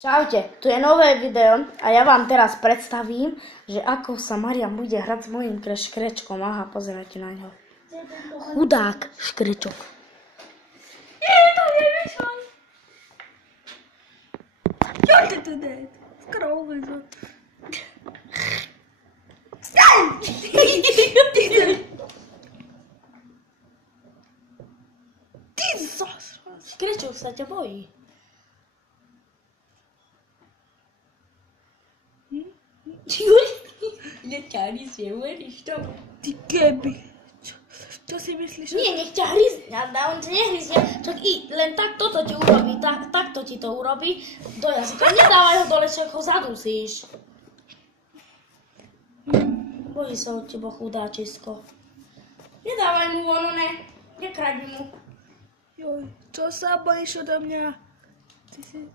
Čaute, tu je nové video a ja vám teraz predstavím, že ako sa Marian bude hrať s mojím škrečkom. Aha, pozerajte na ňo. Chudák škrečok. To nevyšlo. Čo ty tu dej? Skoro uvedol. Staň! Ty zasral. Škrečok sa ťa bojí. Nech ťa hryzie, uveríš tomu? Ty keby. Čo si myslíš? Nie, nech ťa hryzie, on ťa nehryzie, čak len takto to ti urobí, takto ti to urobí, do jazyka. Nedávaj ho dole, čak ho zadusíš. Bojí sa od teba chudáčisko. Nedávaj mu ono, ne, nekradni mu. Joj, čo sa bojíš odo mňa? Ty si...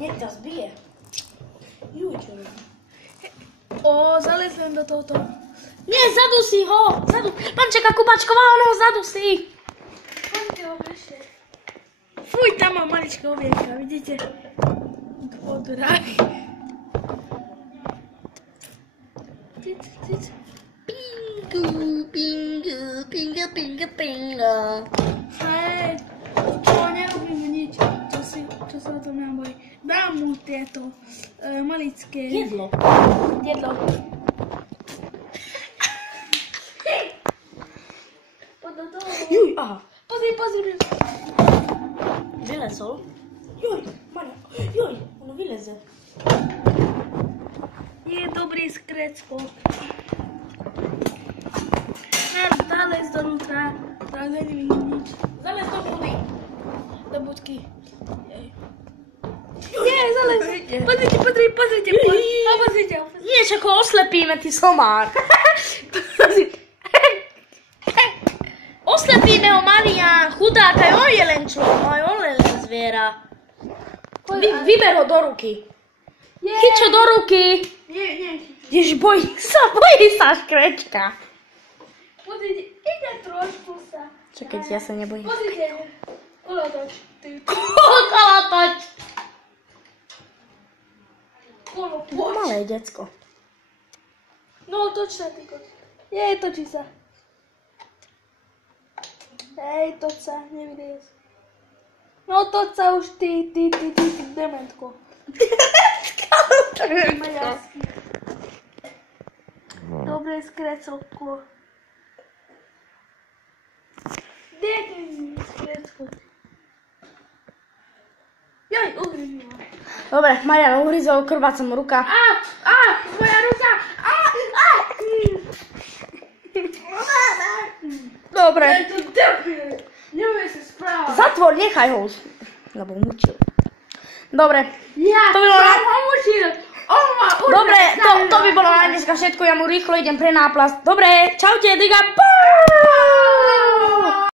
Nech ťa zbije. Juj, čo robí. Zaleznem do tohoto. Nie, zadusí ho! Pančeka Kubačková, on ho zadusí! Poďte ho vyššie. Fuj, tam má maličké ovienka, vidíte? Odrách. Pingu, pingu, pingu, pingu, pingu. Hej, to nerobím nič. Čo sa o tom nám bojí. Dám mu tieto maličké... Jedlo. Poď do toho. Juj, aha. Pozri. Vylezol? Juj, Maria, juj, ono vyleze. Je dobrý skrecko. Zalez donútra. Tak nevidím nič. Zalez do budy. Do budky. Nie, zalez. Pozrite. Pozrite. Nie, však ho oslepíme, ty somár. Oslepíme ho, Marian, chudák, aj on je len človek, aj on je len zviera. Vyber ho do ruky. Chyť ho do ruky. Nie. Jež, bojí sa škrečka. Pozrite, ide trošku sa. Čakajte, ja sa nebojím. Pozrite. Kolotoč. Kolotoč. Kolotoč. Malé decko. No, toč sa, tyko. Jej, točí sa. Hej, toč sa, nevidie sa. No, toč sa už ty, dementko. Dobre, skrecovko. Kde je ty skrecko? Joj, uhryzil. Dobre, Marian uhryzol, krváca mu ruka. Moja ruka! Dobre. Je to debil! Nevie sa správať. Zatvor, nechaj ho už. Lebo mučil. Dobre. Ja To by bolo som ho mučil! On ma urval. Dobre, to by bolo na dneska všetko. Ja mu rýchlo idem pre náplast. Dobre, čaute, diga.